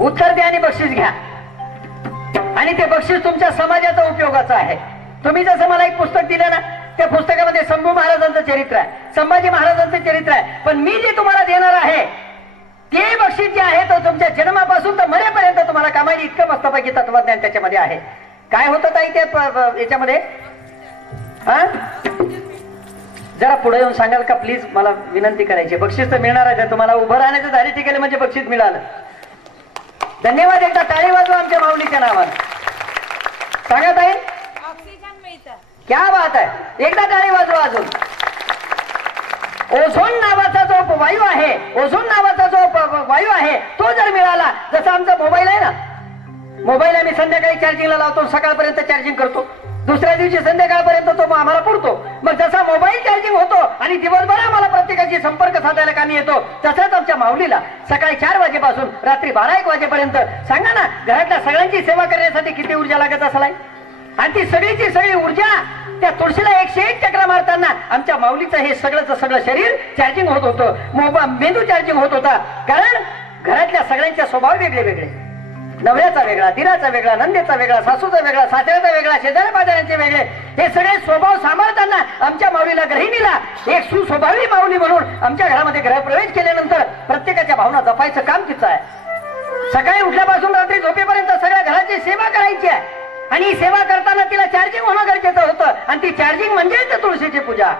उत्तर द्या आणि बक्षीस घ्या. आणि ते बक्षीस तुमच्या समाजाचा उपयोगाचं आहे. तुम्ही जसं मला एक पुस्तक दिलं ना, त्या पुस्तकामध्ये शंभू महाराजांचं चरित्र आहे, संभाजी महाराजांचं चरित्र आहे. पण मी जे तुम्हाला देणार आहे ते बक्षीस जे आहे तर तुमच्या जन्मापासून तर मरेपर्यंत तुम्हाला कामाची इतकं मस्तपैकी तत्वज्ञान त्याच्यामध्ये आहे. काय होतं ताई त्या याच्यामध्ये? जरा पुढे येऊन सांगाल का प्लीज? मला विनंती करायची. बक्षीस तर मिळणार आहे, तुम्हाला उभं राहण्याचं धाडी केलं म्हणजे बक्षीस मिळालं. धन्यवाद. एकदा टाळी वाजवा आमच्या माऊलीच्या नावानं. सांगा ताई. क्या बात आहे. एकदा टाळी वाजवा अजून. ओझोन नावाचा जो वायू आहे, ओझोन नावाचा जो वायू आहे तो जर मिळाला, जसं आमचा मोबाईल आहे ना, मोबाईल आम्ही संध्याकाळी चार्जिंगला लावतो, सकाळपर्यंत चार्जिंग करतो, दुसऱ्या दिवशी संध्याकाळपर्यंत तो आम्हाला पुरतो. मग जसा मोबाईल चार्जिंग होतो आणि दिवसभर आम्हाला प्रत्येकाशी संपर्क साधायला कामी येतो, तसाच आमच्या माऊलीला सकाळी 4 वाजेपासून रात्री 12-1 वाजेपर्यंत सांगा ना, घरातल्या सगळ्यांची सेवा करण्यासाठी किती ऊर्जा लागत असेल. आणि ती सगळीची सगळी ऊर्जा त्या तुळशीला 101 चक्र मारताना आमच्या माऊलीचं हे सगळं शरीर चार्जिंग होत होतं, मेंदू चार्जिंग होत होता. कारण घरातल्या सगळ्यांचे स्वभाव वेगळे वेगळे, नवऱ्याचा वेगळा, दिराचा वेगळा, नंदेचा वेगळा, सासूचा वेगळा, सासऱ्याचा वेगळा, शेजाऱ्या पाजाऱ्यांचे वेगळे, हे सगळे स्वभाव सांभाळताना आमच्या माऊलीला, गृहिणीला एक सुस्वभावी माऊली म्हणून आमच्या घरामध्ये गृहप्रवेश केल्यानंतर प्रत्येकाच्या भावना जपायचं काम तिचं आहे. सकाळी उठल्यापासून रात्री झोपेपर्यंत सगळ्या घराची सेवा करायची आहे. आणि ही सेवा करताना तिला चार्जिंग होणं गरजेचं होतं. आणि ती चार्जिंग म्हणजेच तुळशीची पूजा.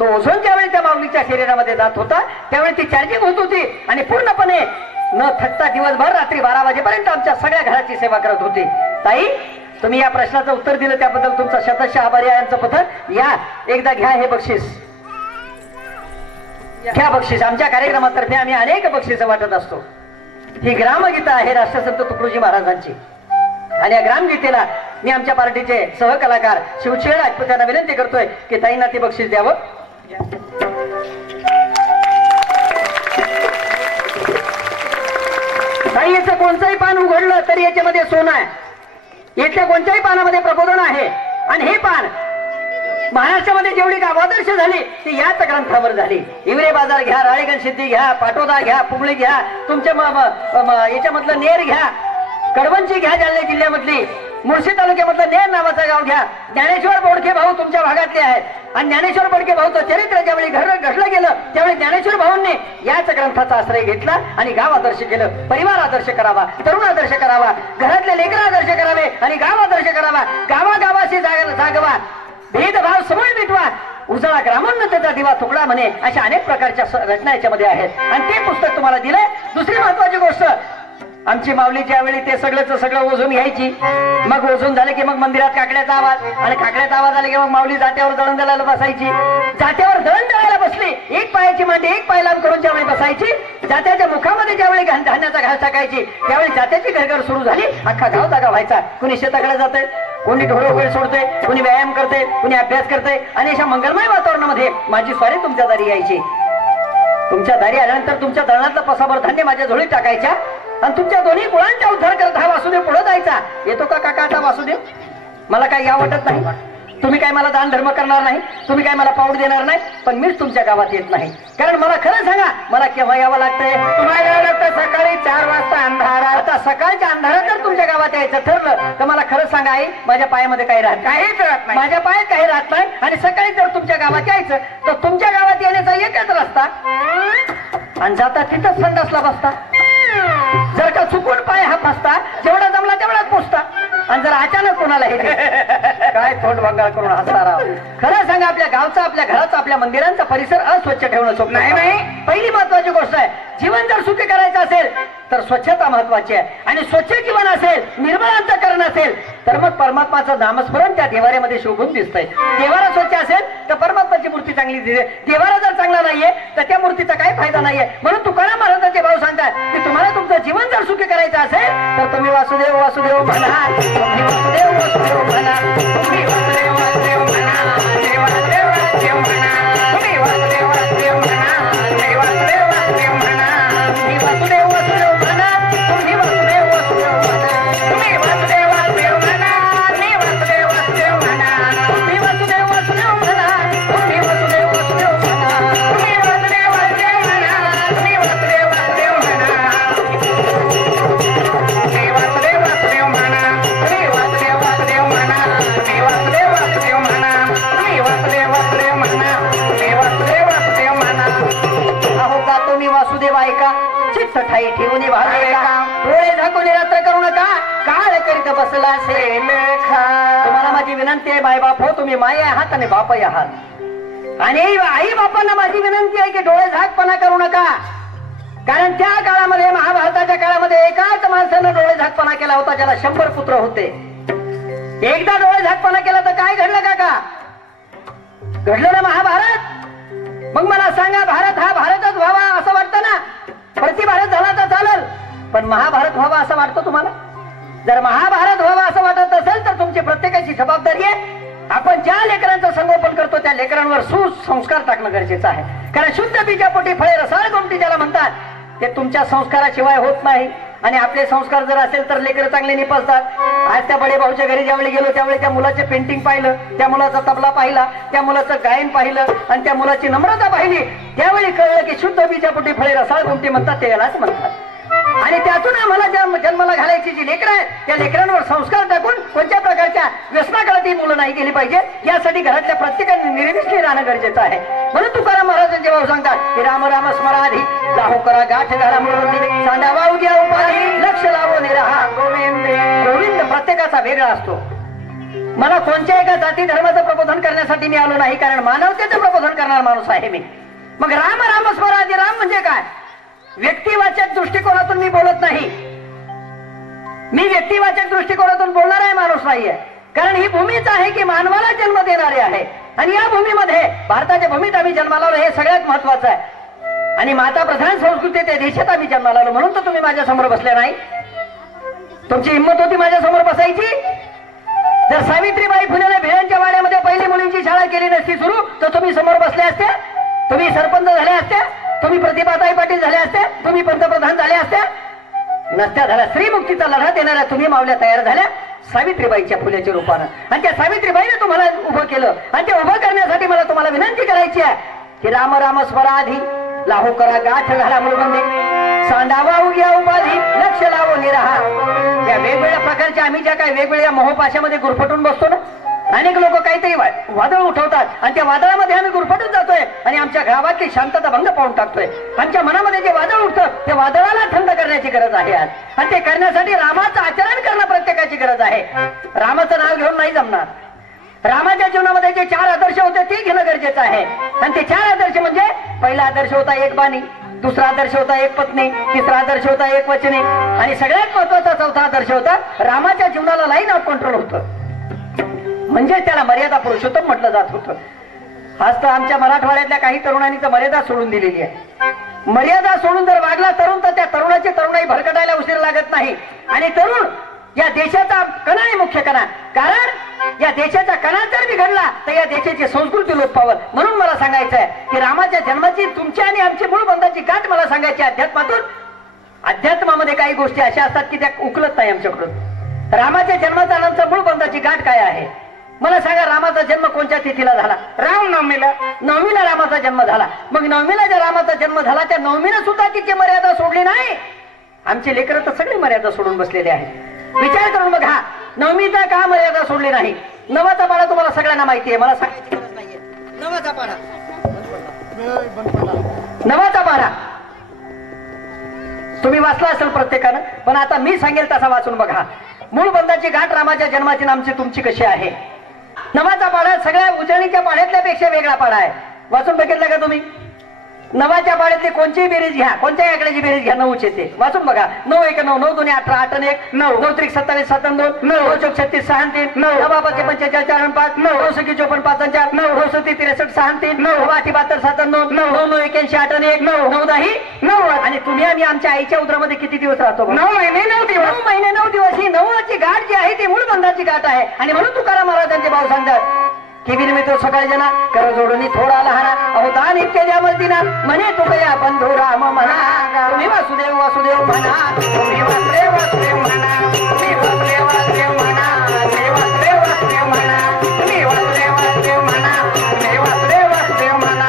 तो ओझोन ज्यावेळी त्या माऊलीच्या शरीरामध्ये जात होता त्यावेळी ती चार्जिंग होत होती आणि पूर्णपणे न थकता दिवसभर रात्री 12 वाजेपर्यंत आमच्या सगळ्या घराची सेवा करत होती. ताई, तुम्ही या प्रश्नाचं उत्तर दिलं त्याबद्दल तुमचा शतशः आभारी आहे. यांचं पथक या एकदा घ्या हे बक्षीस, घ्या बक्षीस. आमच्या कार्यक्रमातर्फे आम्ही अनेक बक्षीस वाटत असतो. ही ग्रामगीता आहे राष्ट्रसंत तुकडोजी महाराजांची. आणि या ग्रामगीतेला मी आमच्या पार्टीचे सहकलाकार शिवशेठ राजपूत यांना विनंती करतोय की ताईंना ते बक्षीस द्यावं. ताई, याचं कोणतंही पान उघडलं तरी याच्यामध्ये सोनं आहे. याच्या कोणत्याही पानामध्ये प्रबोधन आहे. आणि हे पान महाराष्ट्रामध्ये जेवढी गावादर्श झाली ती याच ग्रंथावर झाली. हिवरे बाजार घ्या, राळेगण सिद्धी घ्या, पाटोदा घ्या, पुंबळी घ्या, तुमच्या याच्यामधलं नेर घ्या, कडवंची घ्या जालना जिल्ह्यामधली, मुळशी तालुक्यामधलं नेर नावाचं गाव घ्या. ज्ञानेश्वर बोडके भाऊ तुमच्या भागातले आहेत. आणि ज्ञानेश्वर बोडके भाऊचं चरित्र ज्यावेळी घडलं गेलं त्यावेळी ज्ञानेश्वर भाऊंनी याच ग्रंथाचा आश्रय घेतला आणि गाव आदर्श केलं. परिवार आदर्श करावा, तरुण आदर्श करावा, घरातले लेकर आदर्श करावे आणि गाव आदर्श करावा. गावागावाशी जागवा, भेदभाव समूळ मिटवा, उजाळा ग्रामोन्नतीचा दिवा तुकडा म्हणे, अशा अनेक प्रकारच्या रचना याच्यामध्ये आहेत. आणि ते पुस्तक तुम्हाला दिलंय. दुसरी महत्वाची गोष्ट, आमची माऊली ज्यावेळी ते सगळं ओझून घ्यायची, मग ओझून झालं की मग मंदिरात काकड्याचा आवाज, आणि काकड्याचा आवाज आला की मग माऊली जात्यावर दळण दळायला बसायची. जात्यावर दळण दळायला बसली, एक पायाची मांडी एक पाय लांब करून ज्यावेळी बसायची, जात्याच्या मुखामध्ये ज्यावेळी धान्याचा घास टाकायची त्यावेळी जात्याची घरघर सुरू झाली. अख्खा गाव जागा व्हायचा. कुणी शेताकडे जाते, कोणी ढोळोखेळ सोडते, कोणी व्यायाम करते, कोणी अभ्यास करते. आणि अशा मंगलमय वातावरणामध्ये माझी स्वारी तुमच्या दारी यायची. तुमच्या दारी आल्यानंतर तुमच्या दळणातलं पसाभर धान्य माझ्या झोळीत टाकायच्या आणि तुमच्या दोन्ही गुणांचा उद्धार करत हा वासुदेव पुढे जायचा. येतो का काका आता वासुदेव? मला काही या वाटत नाही. तुम्ही काय मला दान धर्म करणार नाही, तुम्ही काय मला पाऊल देणार नाही, पण मीच तुमच्या गावात येत नाही. कारण मला खरं सांगा, मला केव्हा यावं लागतंय? तुम्हाला यावं लागतं सकाळी 4 वाजता अंधारात. आता सकाळच्या अंधारात जर तुमच्या गावात यायचं ठरलं तर मला खरं सांगा आई, माझ्या पायामध्ये काही राहत काहीच राहत नाही, माझ्या पायात काही राहत नाही. आणि सकाळी जर तुमच्या गावात यायचं तर तुमच्या गावात येण्याचा एकच रस्ता, आणि जाता तिथंच संडासला बसता. जर का चुकून पाय हा फसता, जेवढा जमला तेवढाच पोचता. आणि जर अचानक कोणाला हे काय तोंड वंगाळ करून हसता राहा. खरं सांगा, आपल्या गावचा, आपल्या घराचा, आपल्या मंदिरांचा परिसर अस्वच्छ ठेवणं सोपं नाही. पहिली महत्वाची गोष्ट आहे, जीवन जर सुखी करायचं असेल तर स्वच्छता महत्वाची आहे. आणि स्वच्छ जीवन असेल, निर्मळ अंतःकरण असेल तर मग परमात्माचं नामस्मरण त्या देवाऱ्यामध्ये शोभून दिसतंय. देवारा स्वच्छ असेल तर परमात्माची मूर्ती चांगली दिसते. देवारा जर चांगला नाहीये तर त्या मूर्तीचा काही फायदा नाहीये. म्हणून तुकाराम महाराजांचे भाऊ सांगतात की तुम्हाला तुमचं जीवन जर सुखी करायचं असेल तर तुम्ही वासुदेव वासुदेव म्हणा, तुम्ही वासुदेव वासुदेव म्हणा, तुम्ही वासुदेव वासुदेव म्हणा, देव वासुदेव वासुदेव म्हणा, तुम्ही वासुदेव वासुदेव म्हणा, देव वासुदेव वासुदेव म्हणा, तुम्ही वासुदेव वासुदेव म्हणा, तुम्ही वासुदेव वासुदेव म्हणा, तुम्ही वासुदेव वासुदेव म्हणा, मी वासुदेव वासुदेव म्हणा, तुम्ही वासुदेव वासुदेव म्हणा, तुम्ही वासुदेव वासुदेव म्हणा, तुम्ही वासुदेव वासुदेव म्हणा, तुम्ही वासुदेव वासुदेव म्हणा. कोणी रात्र करू नका, काळ करीत बसला से लेखा. तुम्हाला माझी विनंती आहे, मायबाप हो, तुम्ही माय आहात आणि बापही आहात. आणि आई बापांना माझी विनंती आहे की डोळे झाकपणा करू नका. कारण त्या काळामध्ये, महाभारताच्या काळामध्ये एकाच माणसानं डोळे झाकपणा केला होता, ज्याला 100 पुत्र होते. एकदा डोळे झाकपणा केला तर काय घडलं काका? घडलं ना महाभारत. मग मला सांगा, भारत हा भारतच व्हावा असं वाटतं ना? प्रति भारत झाला तर चालेल, पण महाभारत व्हावा असं वाटतं तुम्हाला? जर महाभारत व्हावा असं वाटत असेल तर तुमची प्रत्येकाची जबाबदारी आहे, आपण ज्या लेकरांचं संगोपन करतो त्या लेकरांवर सुसंस्कार टाकणं गरजेचं आहे. कारण शुद्ध बीजापोटी फळे रसाळ गोमटी ज्याला म्हणतात, ते तुमच्या संस्काराशिवाय होत नाही. आणि आपले संस्कार जर असेल तर लेकरं चांगले निपजतात. आज त्या बडे भाऊच्या घरी ज्यावेळी गेलो त्यावेळी त्या मुलाचे पेंटिंग पाहिलं, त्या मुलाचा तबला पाहिला, त्या मुलाचं गायन पाहिलं आणि त्या मुलाची नम्रता पाहिली, त्यावेळी कळलं की शुद्ध बीजापोटी फळे रसाळ गोमटी म्हणतात, ते यालाच म्हणतात. आणि त्यातून आम्हाला जन्माला घालायची जी लेकरं आहेत, त्या लेकरांवर संस्कार टाकून कोणत्या प्रकारच्या व्यसनाकडे ती मुलं नाही गेली पाहिजे, यासाठी घरातल्या प्रत्येकाने निर्विष्ठी राहणं गरजेचं आहे. म्हणून तुकाराम महाराज जेव्हा सांगतात की राम राम स्मराधी, लाहो करा गाठ घाला मुळवंती, सांडावा उद्या उपाधी, लक्ष लावो निराहा गोविंद. गोविंद प्रत्येकाचा वेगळा असतो. मला कोणत्या एका जाती धर्माचं प्रबोधन करण्यासाठी मी आलो नाही, कारण मानवतेचं प्रबोधन करणारा माणूस आहे मी. मग राम राम स्मराधी, राम म्हणजे काय? व्यक्तिवाचक दृष्टिकोनातून मी बोलत नाही. मी व्यक्तिवाचक दृष्टिकोनातून बोलणार आहे माणूस नाहीये. कारण ही भूमीच आहे की मानवाला जन्म देणारी आहे. आणि या भूमीमध्ये, भारताच्या भूमीत आम्ही जन्माला आलो, हे सगळ्यात महत्वाचं आहे. आणि माता प्रधान संस्कृती त्या देशात आम्ही जन्माला आलो, म्हणून तर तुम्ही माझ्या समोर बसले नाही. तुमची हिंमत होती माझ्या समोर बसायची? जर सावित्रीबाई फुलेने भिड्यांच्या वाड्यामध्ये पहिली मुलींची शाळा केली नसती सुरू, तर तुम्ही समोर बसले असते, तुम्ही सरपंच झाले असते, तुम्ही प्रतिभाताई पाटील झाले असते, तुम्ही पंतप्रधान झाले असते नसत्या झाल्या. स्त्रीमुक्तीचा लढा देणाऱ्या तुम्ही मावल्या तयार झाल्या सावित्रीबाईच्या फुलेच्या रूपानं. आणि त्या सावित्रीबाईने तुम्हाला उभं केलं. आणि ते उभं करण्यासाठी मला तुम्हाला विनंती करायची आहे की राम राम स्वराधी, लाहो करा गाठ घाला मुळबंदी, सांडावा उग्या उपाधी, लक्ष लावो निराहा. या वेगवेगळ्या प्रकारच्या आम्ही ज्या काही वेगवेगळ्या मोहपाशामध्ये गुरफटून बसतो ना, अनेक लोक काहीतरी वादळ उठवतात आणि त्या वादळामध्ये आम्ही गुरफटून जातोय आणि आमच्या गावातली शांतता भंग पाडून टाकतोय. आमच्या मनामध्ये जे वादळ उठतं त्या वादळाला थंड करण्याची गरज आहे आज. आणि ते करण्यासाठी रामाचं आचरण करणं प्रत्येकाची गरज आहे. रामाचं नाव घेऊन नाही जमणार. रामाच्या जीवनामध्ये जे 4 आदर्श होते ते घेणं गरजेचं आहे. आणि ते 4 आदर्श म्हणजे, पहिला आदर्श होता एक बाणी, दुसरा आदर्श होता एक पत्नी, तिसरा आदर्श होता एक वचने, आणि सगळ्यात महत्वाचा चौथा आदर्श होता रामाच्या जीवनाला लाईन ऑफ कंट्रोल होतं, म्हणजे त्याला मर्यादा पुरुषोत्तम म्हटलं जात होतं. आज तर आमच्या मराठवाड्यातल्या काही तरुणांनी तर मर्यादा सोडून दिलेली आहे. मर्यादा सोडून जर वागला तरुण तर त्या तरुणाची तरुणाई भरकटायला उशीर लागत नाही. आणि तरुण या देशाचा कणा आहे, मुख्य कणा. कारण या देशाचा कणा जर बिघडला तर या देशाची संस्कृती लोप पावल. म्हणून मला सांगायचं आहे की रामाच्या जन्माची तुमच्या आणि आमची मूळ बंधाची गाठ मला सांगायची अध्यात्मातून. अध्यात्मामध्ये काही गोष्टी अशा असतात की त्या उकलत नाही आमच्याकडून. रामाच्या जन्माचा आणि आमच्या मूळ बंधाची गाठ काय आहे मला सांगा. रामाचा जन्म कोणत्या तिथीला झाला? रामनवमीला. नवमीला रामाचा जन्म झाला. मग नवमीला ज्या रामाचा जन्म झाला त्या नवमीनं सुद्धा तिची मर्यादा सोडली नाही. आमचे लेकरं तर सगळी मर्यादा सोडून बसलेले आहे. विचार करून बघा, नवमीचा का मर्यादा सोडली नाही? नवाचा पाडा तुम्हाला सगळ्यांना माहिती आहे, मला सांगायची गरज नाहीये. नवाचा पाडा, नवाचा पाडा तुम्ही वाचला असेल प्रत्येकानं, पण आता मी सांगेल तसा वाचून बघा. मूळ बंधाची गाठ रामाच्या जन्माची आमची तुमची कशी आहे. नवाचा पाडा सगळ्या उजळणीच्या पाड्यातल्यापेक्षा वेगळा पाडा आहे. वाचून बघितलं का तुम्ही? नवाच्या पाड्यातली कोणतीही बेरीज घ्या, कोणत्याही आकड्याची बेरीज घ्या, 9 येते. वाचून बघा. 9 1 9, 9 2 18 8 1 9, 9 3 27 27 2, 9 4 36 6 3, 9 9 5 45 4 5, 9 9 6 54 5 4, 9 9 6 63 6 3, 9 8 72 7 9, 9 9 9 81 8 1, 9 9 10 9. आणि तुम्ही आम्ही आमच्या आईच्या उदरामध्ये किती दिवस राहतो? 9 महिने 9 दिवस. 9 महिने 9 दिवस. ही 9ची गाठ जी आहे ती मूळ बंधाची गाठ आहे. आणि म्हणून तुकाराम महाराजांचे भाऊ सांगतात की विनिमितो सकाळी जना कर जोडणी थोडा लहाना, अहो दान इतके द्या मर्दिना, म्हणे तुकया बंधू राम म्हणा, तुम्ही वासुदेव वासुदेव म्हणा, तुम्ही वासुदेव वासुदेव म्हणा, तुम्ही वासुदेव वासुदेव म्हणा, तुम्ही वासुदेव वासुदेव म्हणा, तुम्ही वासुदेव वासुदेव म्हणा, तुम्ही वासुदेव वासुदेव म्हणा.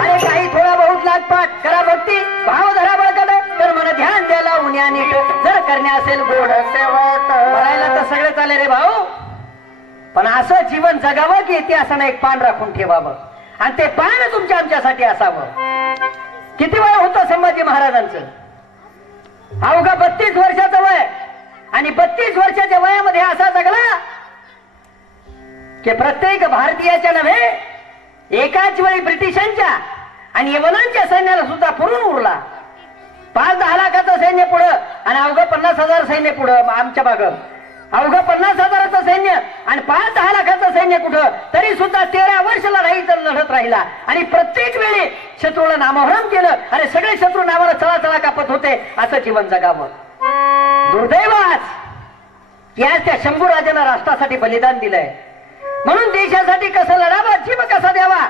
अरे काही थोडा बहुत लागपाट करा भक्ती, भाव धरा बळकट, तर मन ध्यान द्याला उन्या नीट, जर करणे असेल गोड सेवट. करायला तर सगळे चाले रे भाऊ, पण असं जीवन जगावं की इतिहासानं एक पान राखून ठेवावं. आणि ते पान तुमच्या आमच्यासाठी असावं. किती वय होतं संभाजी महाराजांचं? अवघा 32 वर्षाचं वय. आणि 32 वर्षाच्या वयामध्ये असा जगला की प्रत्येक भारतीयाच्या नव्हे एकाच वेळी ब्रिटिशांच्या आणि यवनांच्या सैन्याला सुद्धा पुरून उरला. 5-10 लाखाचं सैन्य पुढं आणि अवघं 50,000 सैन्य पुढं आमच्या भाग, अवघं 50,000चं सैन्य आणि 5-10 लाखाचं सैन्य कुठं, तरी सुद्धा 13 वर्ष लढाई तर लढत राहिला आणि प्रत्येक वेळी शत्रूला नामोहरम केलं. अरे सगळे शत्रू नावाला चळा कापत होते. असं जीवन जगावं. दुर्दैवाच या त्या शंभू राजानं राष्ट्रासाठी बलिदान दिलंय. म्हणून देशासाठी कसं लढावं, जीव कसा द्यावा,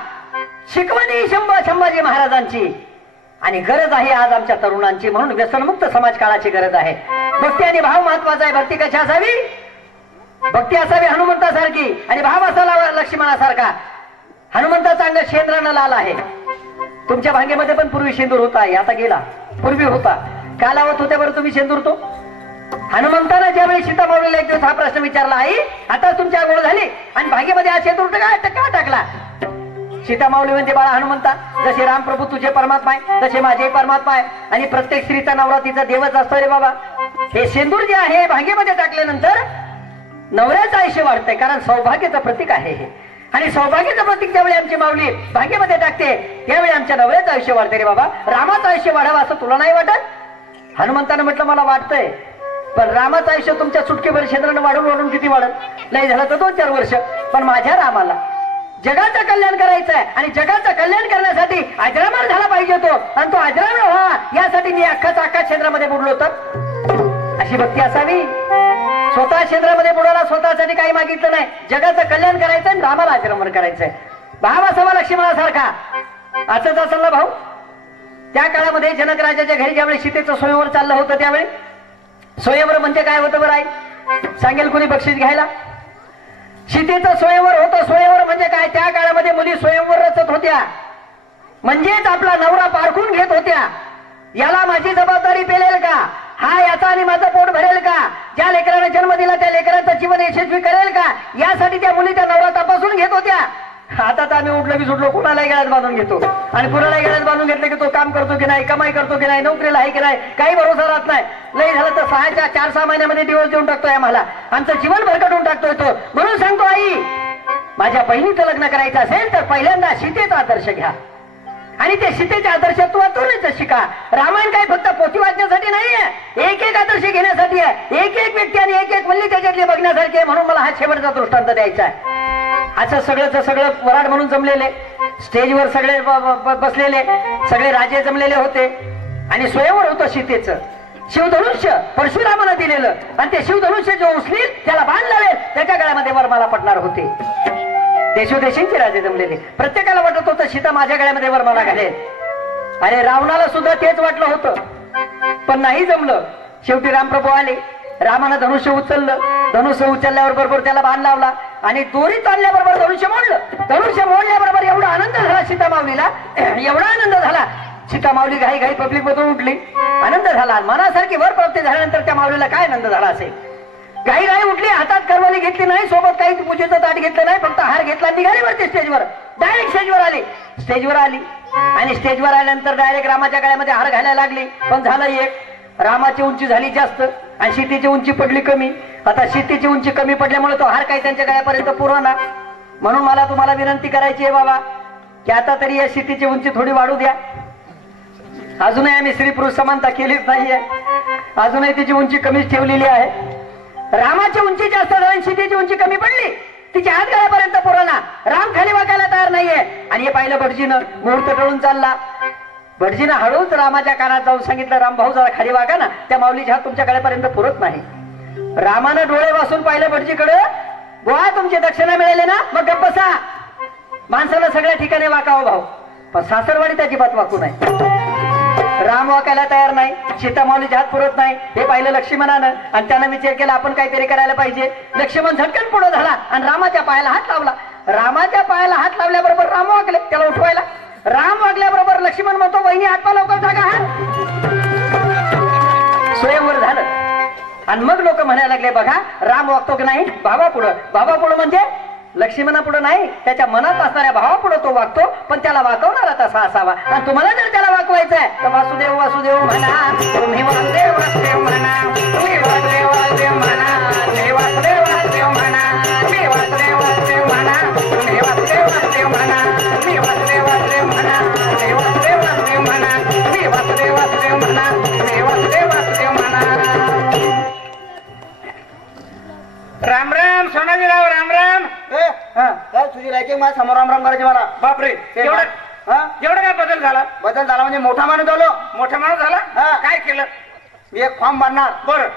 शिकवणी संभाजी महाराजांची. आणि गरज आहे आज आमच्या तरुणांची. म्हणून व्यसनमुक्त समाज काळाची गरज आहे. भक्ती आणि भाव महत्वाचा आहे. भक्ती कशी असावी? भक्ती असावी हनुमंतासारखी आणि भाव असावा लक्ष्मणासारखा. हनुमंताचा अंग शेंद्रानं लाल आहे. तुमच्या भांगेमध्ये पण पूर्वी शेंदूर होता, आता गेला. पूर्वी होता. का लावत होत्या बरं तुम्ही शेंदूर? तो हनुमंतानं ज्यावेळी सीता माऊलीला एक दिवस हा प्रश्न विचारला, आई आता तुमची आंघोळ झाली आणि भागेमध्ये हा शेंदूर का टाकला? सीता माऊली म्हणते, बाळा हनुमंता, जसे रामप्रभू तुझे परमात्मा आहे तसे माझे परमात्मा आहे आणि प्रत्येक स्त्रीचा नवरा तिचा देवच असतो रे बाबा. हे शेंदूर जे आहे भांगेमध्ये टाकल्यानंतर नवऱ्याचं आयुष्य वाढतंय, कारण सौभाग्याचं प्रतीक आहे हे. आणि सौभाग्याचं प्रतीक ज्यावेळी आमची माऊली भांगेमध्ये टाकते त्यावेळी आमच्या नवऱ्याचं आयुष्य वाढते रे बाबा. रामाचं आयुष्य वाढावं असं तुला नाही वाटत? हनुमंतानं म्हटलं, मला वाटतंय, पण रामाचं आयुष्य तुमच्या चुटकीभर शेंद्रानं वाढून किती वाढत? नाही झालं तर 2-4 वर्ष. पण माझ्या रामाला जगाचं कल्याण करायचं आहे आणि जगाचं कल्याण करण्यासाठी अजरामर झाला पाहिजे तो, आणि तो अजरामर व्हावा यासाठी मी अख्खाचा क्षेत्रामध्ये बुडलो. तर अशी भक्ती असावी. स्वतः क्षेत्रामध्ये बुडाला, स्वतःसाठी काही मागितलं नाही. जगाचं कल्याण करायचं आणि रामाला अजरामर करायचंय. भाव असावा लक्ष्मणासारखा. असंच असेल ना भाऊ? त्या काळामध्ये जनक राजाच्या घरी ज्यावेळी सीतेचं स्वयंवर चाललं होतं त्यावेळी स्वयंवर म्हणजे काय होतं बरं आई? सांगेल कोणी बक्षीस घ्यायला? सीतेचं स्वयंवर होतं. स्वयंवर म्हणजे काय? त्या काळामध्ये मुली स्वयंवर रचत होत्या, म्हणजेच आपला नवरा पारखून घेत होत्या. याला माझी जबाबदारी पेलेल का? हा याचा आणि माझं पोट भरेल का? ज्या लेकराने जन्म दिला त्या लेकराचं जीवन यशस्वी करेल का? यासाठी त्या मुली त्या नवरा तपासून घेत होत्या. आता तर आम्ही उठलो की सुटलो कुणालाही गळ्यात बांधून घेतो आणि कुणालाही गळ्यात बांधून घेतलं की तो काम करतो की नाही, कमाई करतो की नाही, नोकरीला आहे की नाही, काही भरोसा राहत नाही. लई झालं तर 4-6 महिन्यामध्ये दिवस देऊन टाकतोय आम्हाला. आमचं जीवन भरकटून टाकतोय तो. म्हणून सांगतो आई, माझ्या बहिणीचं लग्न करायचं असेल तर पहिल्यांदा सीतेचा आदर्श घ्या आणि ते सीतेच्या आदर्शत्वातूनच शिका. रामायण काय फक्त पोथी वाचण्यासाठी नाहीये, एक आदर्श घेण्यासाठी आहे. एक व्यक्ती आणि एक वल्ली त्याच्यातली बघण्यासारखी आहे. म्हणून मला हा शेवटचा दृष्टांत द्यायचा आहे. असं सगळं वराड म्हणून जमलेले, स्टेजवर सगळे बसलेले सगळे राजे जमलेले होते आणि स्वयंवर होतं सीतेचं. शिवधनुष्य परशुरामानं दिलेलं आणि ते शिवधनुष्य जो उचलील त्याला बाण लावेल त्याच्या गळ्यामध्ये वरमाला पडणार होते. देशोदेशींचे राजे जमलेले. प्रत्येकाला वाटत होतं सीता माझ्या गळ्यामध्ये वरमाला घालेल. अरे रावणाला सुद्धा तेच वाटलं होतं, पण नाही जमलं. शेवटी रामप्रभू आले. रामानं धनुष्य उचललं. धनुष्य उचलल्यावर बरोबर त्याला बाण लावला आणि दोरी ताणल्याबरोबर धनुष्य मोडलं. धनुष्य मोडल्याबरोबर एवढा आनंद झाला सीता माऊलीला, एवढा आनंद झाला. सीता माऊली घाई पब्लिक मधून उठली. आनंद झाला. मनासारखी वर प्राप्ती झाल्यानंतर त्या माऊलीला काय आनंद झाला असेल? घाई उठली, हातात करवली घेतली नाही, सोबत काही पूजेचं ताट घेतलं नाही, फक्त हार घेतला, निघाली वरती स्टेजवर. डायरेक्ट स्टेजवर आली आणि स्टेजवर आल्यानंतर डायरेक्ट रामाच्या गळ्यामध्ये हार घालायला लागली. पण झालं एक, रामाची उंची झाली जास्त आणि सीतेची उंची पडली कमी. आता सीतेची उंची कमी पडल्यामुळे तो हार काही त्यांच्या गळ्यापर्यंत पुरवणार. म्हणून मला तुम्हाला विनंती करायची आहे बाबा की आता तरी या सीतेची उंची थोडी वाढू द्या. अजूनही आम्ही स्त्री पुरुष समानता केलीच नाहीये, अजूनही तिची उंची कमीच ठेवलेली आहे. रामाची उंची जास्त झाली, सीतेची उंची कमी पडली, तिच्या हात गळ्यापर्यंत पुरवणार. राम खाली वाकायला तयार नाहीये. आणि हे पाहिलं भटजीनं, मुहूर्त टळून चालला. भटजीनं हळूच रामाच्या कानात जाऊन सांगितलं, राम भाऊ जरा खाली वाका ना, त्या माऊलीच्या हात तुमच्या गळ्यापर्यंत पुरत नाही. रामानं डोळे वासून पाहिलं भटजीकडे, गोळा तुमची दक्षिणा मिळाली ना, मग गप्प बसा. माणसानं सगळ्या ठिकाणी वाकावं भाऊ, पण सासरवाडीत अजिबात वाकू नाही. राम वाकायला तयार नाही, सीता माऊलीच्या हात पुरत नाही. हे पाहिलं लक्ष्मणानं आणि त्यानं विचार केला आपण काहीतरी करायला पाहिजे. लक्ष्मण झटकन पुढे झाला आणि रामाच्या पायाला हात लावला. रामाच्या पायाला हात लावल्याबरोबर राम वाकले त्याला उठवायला. राम वागल्याबरोबर लक्ष्मण म्हणतो, वहिनी हातपा लवकर जागा. हात स्वयंवर झालं आणि मग लोक म्हणायला लागले, बघा राम वागतो की नाही भावा पुढं म्हणजे लक्ष्मणा पुढे नाही, त्याच्या मनात असणाऱ्या भावा पुढे तो वागतो, पण त्याला वाकवणारा तसा असावा. आणि तुम्हाला जर त्याला वाकवायचं आहे तर वासुदेव वासुदेव म्हणा, तुम्ही वासुदेव वासुदेव म्हणा, तुम्ही वासुदेव वासुदेव म्हणा. सोनाजीराव राम राम. काय तुझी लायकिंग मला समोर राम राम करायची मला. बापरे एवढं काय बदल झाला? बदल झाला म्हणजे मोठा माणूस झालो. मोठा माणूस झाला. काय केलं? मी एक फॉर्म भरणार. बरं.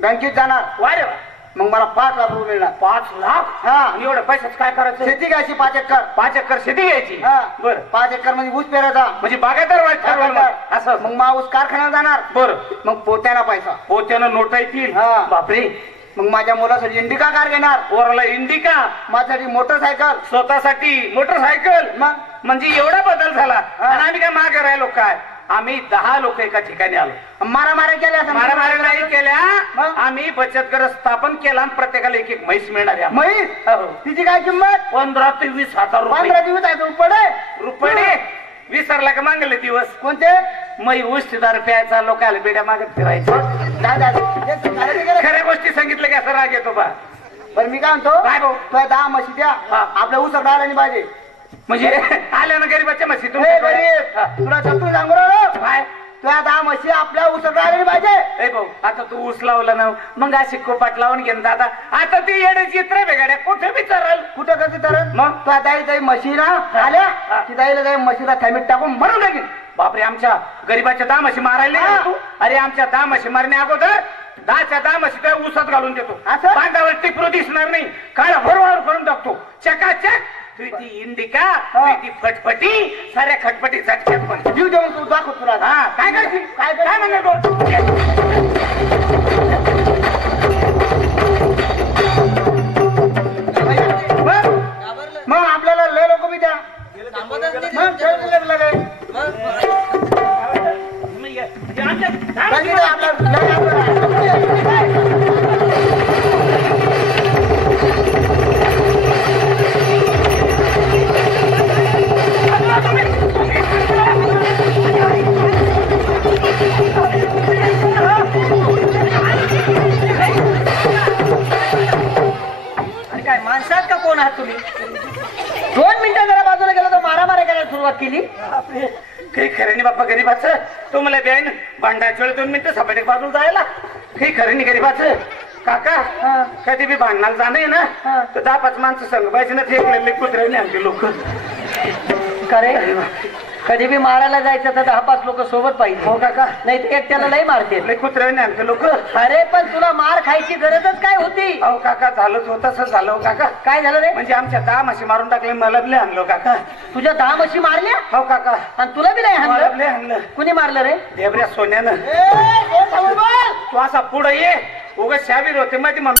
बँकेत जाणार. वा रे वा. मग मला 5 लाख रुपये मिळणार. 5 लाख? हा. एवढं पैशाच काय करायचं? शेती घ्यायची 5 एकर. 5 एकर शेती घ्यायची. बरं. 5 एकर म्हणजे ऊस पेरायचा. म्हणजे बागायतदार व्हायचं असं. मग मा ऊस कारखान्यात जाणार. बरं. मग पोत्याला पैसा. पोत्यानं नोटा येतील. बापरे. मग माझ्या मुलासाठी इंडिका कार घेणार. पोराला इंडिका. माझ्यासाठी मोटरसायकल. स्वतःसाठी मोटरसायकल. मग म्हणजे एवढा बदल झाला. आणि आम्ही काय मागे राहिलो काय? आम्ही 10 लोक एका ठिकाणी आलो. मारामाऱ्या केल्या. मारामाऱ्या नाही केल्या. आम्ही बचत गट स्थापन केला आणि प्रत्येकाला एक एक म्हैस मिळणार आहे. म्हैस? तिची काय किंमत? 15 ते 20 हजार रुपये. 15 ते 20 रुपये. विसरला का मागले दिवस? कोणते? मै उस्तीदार प्यायचा, लोकांना बेड्या मागत फिरायचं. खऱ्या गोष्टी सांगितलं की असं राग येतो बा. बरं मी काय म्हणतो, काय भाऊ? 10 म्हशी द्या. आपल्या ऊस राहिला पाहिजे. म्हणजे आल्या ना गरीबाच्या म्हशी. तुला चतुर सांगू राहिलो काय? तुला 10 म्हशी आपल्या ऊस राहिला पाहिजे. ए भाऊ आता तू ऊस लावला ना, मग अशी कोपाट लावून घेऊन दादा. आता ती येडे चित्र वेगळ्या कुठे विचारल? कुठं करते तर मग तुला दाई म्हशी ना आल्या की दाईला म्हशीला थॅमिट टाकून मरून लागेल. बापरे, आमच्या गरीबाच्या 10 म्हशी मारायला नाही तू? अरे आमच्या 10 म्हशी मारण्या अगोदर 10च्या 10 म्हशी त्या ऊसात घालून देतो. असं बांधावर टिपरू दिसणार नाही. काळ भरवार करून टाकतो. चकाचक. तुझी ती इंडिका, तुझी ती फटफटी, साऱ्या खटपटी झटक्यात पण जीव देऊन तू दाखव तुला. काय करशील? काय म्हणतो? मग आपल्याला लय लोक बी द्या. काय माणसात का कोण आहात तुम्ही? 2 मिनिटं जरा बाजूला गेलो तर मारामारी करायला सुरुवात केली. काही खरं नाही बाप्पा गरीबाचं. तो मला द्याय भांडायच्या वेळी 2 मिनिटं सपाटीत बाजूला जायला. काही खरं नाही गरीबाचं. काका कधी बी भांडणाला जाणं आहे ना तर 10-5 माणसं संग पाहिजे ना. फेकलेले कुत्रे नाही आमचे लोक. खरे कधी बी मारायला जायचं तर 10-5 लोक सोबत पाहिजे. हो काका. नाही तर एकट्याला लई मारते. लई कुत्रे नाही आमचे लोक. अरे पण तुला मार खायची गरजच काय होती? अहो काका झालंच होत असं झालं काका. काय झालं रे? म्हणजे आमच्या 10 म्हशी मारून टाकले. मला बी आणलो काका. तुझ्या 10 म्हशी मारल्या? हो काका. आणि तुला बी नाही आणलं. कुणी मारलं रे? देवऱ्या सोन्यानं. तू असा पुढे ये. उगाच शाबीर होते मध्ये म्हणून